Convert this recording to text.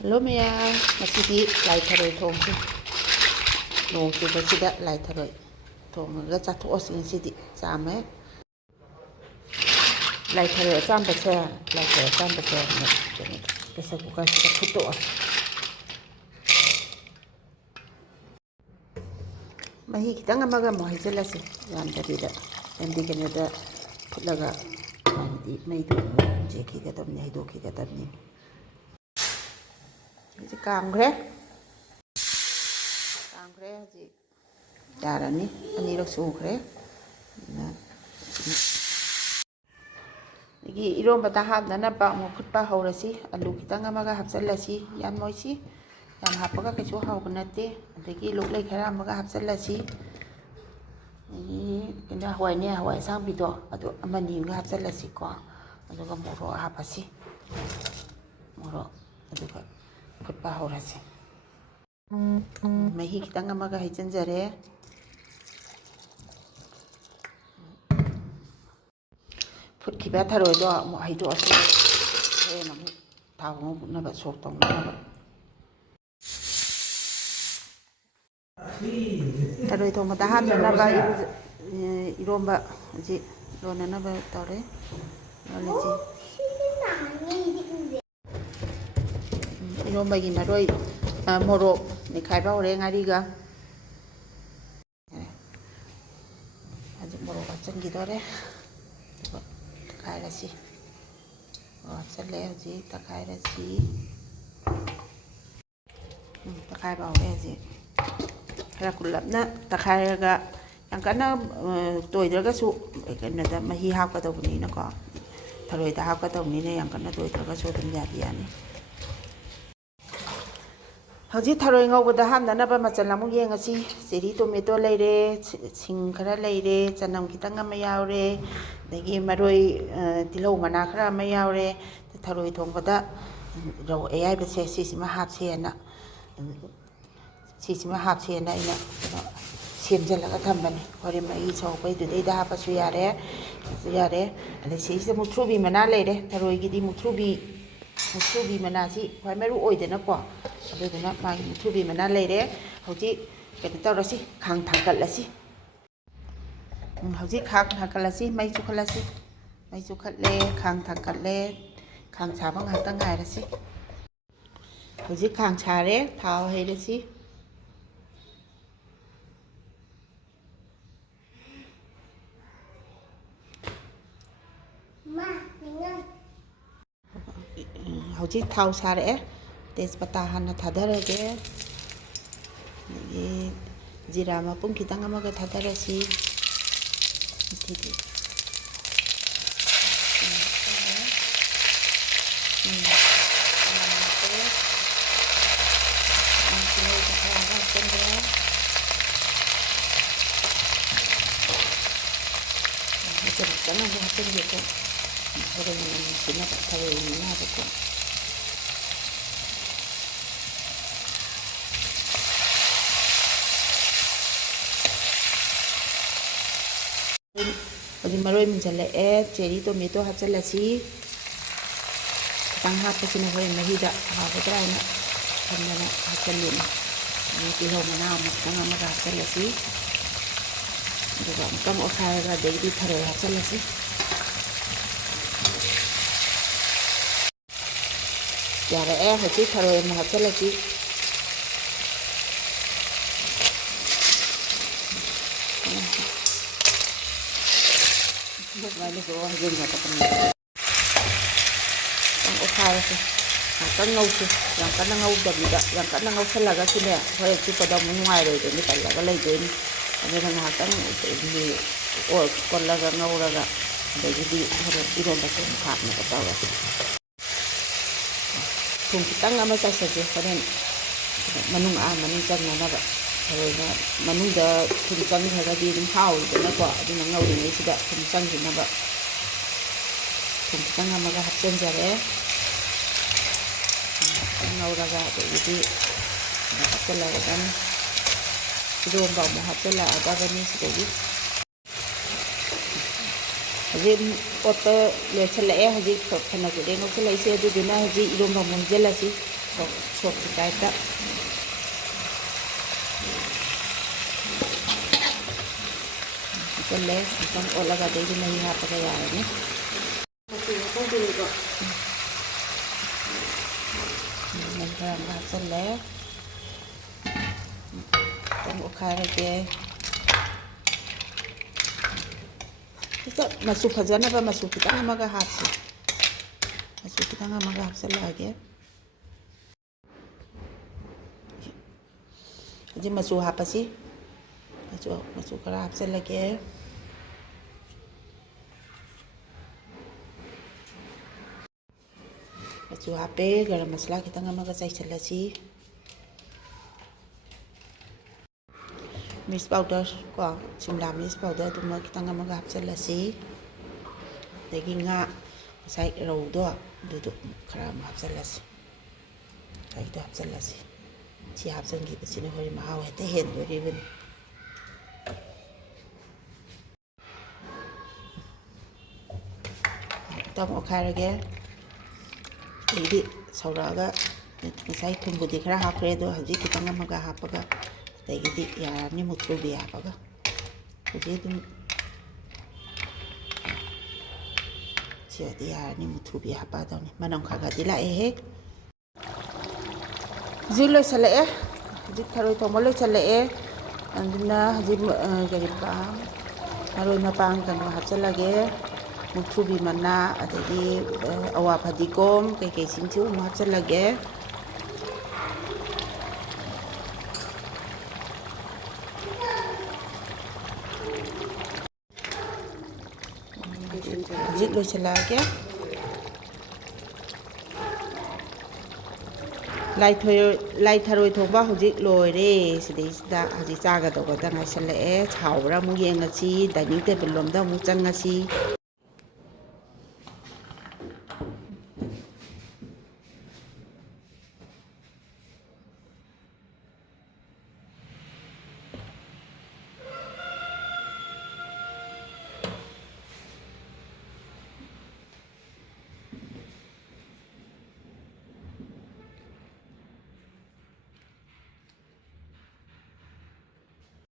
Hello maya, masih lai tharoi thongsi. Nong chubasida lai tharoi thongaga chatho'osi sidi chame. Lai tharoi chambase, lai tharoi chambase pressure cooker sida phutto'o. Mahi kitang amaga mo haijalasi yamdabida. Yamdi ganada phutlaga maidu jeki gadamni haidoki gadamni. Ini kangre haji yarani anirok sukre na igi iromba ta hapna ba mo phutpa haurasi alu kitang amaga hapchalasi yan moisi yan hapaga kaisu haugnate adagi loklai khara amaga hapchalasi ina hawai ne hawai sang bido adu amani nga hapchalasi ko aduga moro hapasi moro aduga phutpa haurasi mahi kitang amaga haijanjare phutkiba tharoi do mo haido asu hena mu thaw na ba sok tong na ba tharoi thong ta ham na ba iromba ji lona na ba tawre lona ji iromba gi maroi morok ni khaiba ore ngariga aji morok achan gi dore takai chale haji takai rasi takai ba ore haji khara kulapna takai ga yang kana toidraga su kenada mahi hapka tawni na ko tharoi ta hapka tawni ne yang kana toidraga su dum ya yani Haji tharoi ngawda hamdanaba machal amu yengasi cherry tomato leire sing khara leire chanam kitang ama yaure dagi maroi tilau mana khara ama yaure tharoi thongbada raw ai ba se sisima hapse na ina semjalaga thambani hore mai chawpai dudai da hapa su yare ale sisima muthubi mana leire tharoi gidi muthubi manasi khwai meru oidena ko aduna magi muthubi mana leire hoji kene tawrasi khang thangkatlasi hoji khang thangkatlasi mai chukhatle khang thangkatle khang sabang hatang ngairasi hoji khang chare thaw heirasi hoji thaw sare tejpata hana thadarage jira mapung kitang amaga thadarasi Jadi maroi menjale cherry tomato hapchalasi kitang hapasina hoi mahida habadraina thamana hapchalina ni tilho mana kitang amaga hapchalasi aduga amkam okhaiga degi tharoi hapchalasi yare haji tharoi mo hapchalasi Ini so hajin ya teman. Ang okhara se. Kan ngau se. Yang kana ngau da bida, yang kana ngau salaga sine. Hoye chu pada mu ngai re ni talaga lai de ni. Ane na kan ni o kollaga ngauraga. Dagi haro iron da ko khap na ta wa. Tung kitang ama sa se karen manung chang na ba. Hoye manung da thum chang ha di dum hau de na ko adina ngauri ni sida thum chang di na ba. Kita ngamaga hapsen jare ngauraga jadi hapsela kan iromba mo hapsela ada bani sedegi haji oto le chale haji khana ko de no chale se du dina haji iromba mo jelasi ꯁꯣꯞꯀꯤ ꯇꯥꯏꯞꯇ ꯍꯥꯞꯆꯤꯜꯂꯦ ꯑꯃꯨꯛꯇꯪ ꯑꯣꯠꯂꯒ ꯑꯗꯩꯗꯤ ꯃꯍꯤ ꯍꯥꯞꯄꯒ ꯌꯥꯔꯅꯤ ꯃꯆꯨ ꯍꯥꯞꯄꯧꯗꯣꯏꯅꯤꯀꯣ ꯃꯍꯤ ꯈꯔ ꯑꯃ ꯍꯥꯞꯆꯤꯜꯂꯦ ꯑꯃꯨꯛꯇꯪ ꯑꯣꯠꯈꯥꯏꯔꯒꯦ ꯃꯆꯨ ꯐꯖꯅꯕ ꯃꯆꯨ ꯈꯤꯇꯪ ꯑꯃꯒ ꯍꯥꯞꯁꯤ ꯃꯆꯨ ꯈꯤꯇꯪ ꯑꯃꯒ ꯍꯥꯞꯆꯤꯜꯂꯛꯑꯒꯦ ꯍꯧꯖꯤꯛ ꯃꯆꯨ ꯍꯥꯞꯄꯁꯤ ꯃꯆꯨ ꯈꯔ ꯍꯥꯞꯆꯤꯜꯂꯒꯦ ꯃꯆꯨ ꯍꯥꯞꯄꯦ ꯒꯔꯝ ꯃꯁꯂꯥ ꯈꯤꯇꯪ ꯑꯃꯒ ꯆꯥꯏꯁꯤꯜꯂꯁꯤ ꯃꯤꯔꯆ ꯄꯥꯎꯗꯔ ꯀꯣ ꯁꯤꯝꯂꯥ ꯃꯤꯔꯆ ꯄꯥꯎꯗꯔ ꯑꯗꯨꯃ ꯈꯤꯇꯪ ꯑꯃꯒ ꯍꯥꯞꯆꯤꯜꯂꯁꯤ ꯑꯗꯒꯤ ꯉꯥ ꯉꯁꯥꯏ ꯔꯧꯗꯣ ꯑꯗꯨꯗꯣ ꯈꯔ ꯑꯃ ꯍꯥꯞꯆꯤꯜꯂꯁꯤ ꯉꯁꯥꯏꯒꯤꯗꯣ ꯍꯥꯞꯆꯤꯜꯂꯁꯤ ꯁꯤ ꯍꯥꯞꯆꯤꯟꯈꯤꯕꯁꯤꯅ ꯍꯣꯔꯦꯟ ꯃꯍꯥꯎ ꯍꯦꯛꯇ ꯍꯦꯟꯗꯣꯔꯤꯕꯅꯤ ꯑꯃꯨꯛꯇꯪ ꯑꯣꯠꯈꯥꯏꯔꯒꯦ ꯑꯗꯩꯗꯤ ꯁꯧꯔꯛꯑꯒ ꯉꯁꯥꯏ ꯊꯨꯝꯕꯨꯗꯤ ꯈꯔ ꯍꯥꯞꯈ꯭ꯔꯦ ꯑꯗꯣ ꯍꯧꯖꯤꯛ ꯈꯤꯇꯪ ꯑꯃꯒ ꯍꯥꯞꯄꯒ ꯑꯗꯒꯤꯗꯤ ꯌꯥꯔꯅꯤ ꯃꯨꯛꯊ꯭ꯔꯨꯕꯤ ꯍꯥꯞꯄꯒ ꯍꯧꯖꯤꯛ ꯑꯗꯨꯝ ꯁꯤ ꯑꯣꯏꯗꯤ ꯌꯥꯔꯅꯤ ꯃꯨꯛꯊ꯭ꯔꯨꯕꯤ ꯍꯥꯞꯄꯛꯑꯗꯧꯅꯤ ꯃꯅꯝ ꯈꯔ ꯈꯔꯗꯤ ꯂꯥꯛꯑꯦꯍꯦ ꯍꯧꯖꯤꯛ ꯂꯣꯏꯁꯤꯜꯂꯛꯑꯦ ꯍꯧꯖꯤꯛ ꯊꯔꯣꯏ ꯊꯣꯡꯕ ꯂꯣꯏꯁꯤꯜꯂꯛꯑꯦ ꯑꯗꯨꯅ ꯍꯧꯖꯤꯛ ꯀꯔꯤꯕ ꯃꯔꯣꯏ ꯃꯄꯥꯡ ꯀꯩꯅꯣ ꯍꯥꯞꯆꯤꯜꯂꯒꯦ ꯃꯨꯛꯊ꯭ꯔꯨꯕꯤ ꯃꯅꯥ ꯑꯗꯒꯤ ꯑꯋꯥ ꯐꯗꯤꯒꯣꯝ ꯀꯩꯀꯩꯁꯤꯡꯁꯨ ꯑꯃꯨꯛ ꯍꯥꯞꯆꯤꯜꯂꯒꯦ ꯍꯧꯖꯤꯛ ꯂꯣꯏꯁꯤꯜꯂꯛꯑꯒꯦ ꯂꯥꯏ ꯊꯔꯣꯏ ꯊꯣꯡꯕ ꯍꯧꯖꯤꯛ ꯂꯣꯏꯔꯦ ꯁꯤꯗꯩꯁꯤꯗ ꯍꯧꯖꯤꯛ ꯆꯥꯒꯗꯧꯕꯗ ꯉꯥꯏꯁꯤꯜꯂꯛꯑꯦ ꯍꯥꯎꯕ꯭ꯔꯥ ꯑꯃꯨꯛ ꯌꯦꯡꯉꯁꯤ ꯗꯥꯏꯅꯤꯡ ꯇꯦꯕꯜ ꯂꯣꯝꯗ ꯑꯃꯨꯛ ꯆꯪꯉꯁꯤ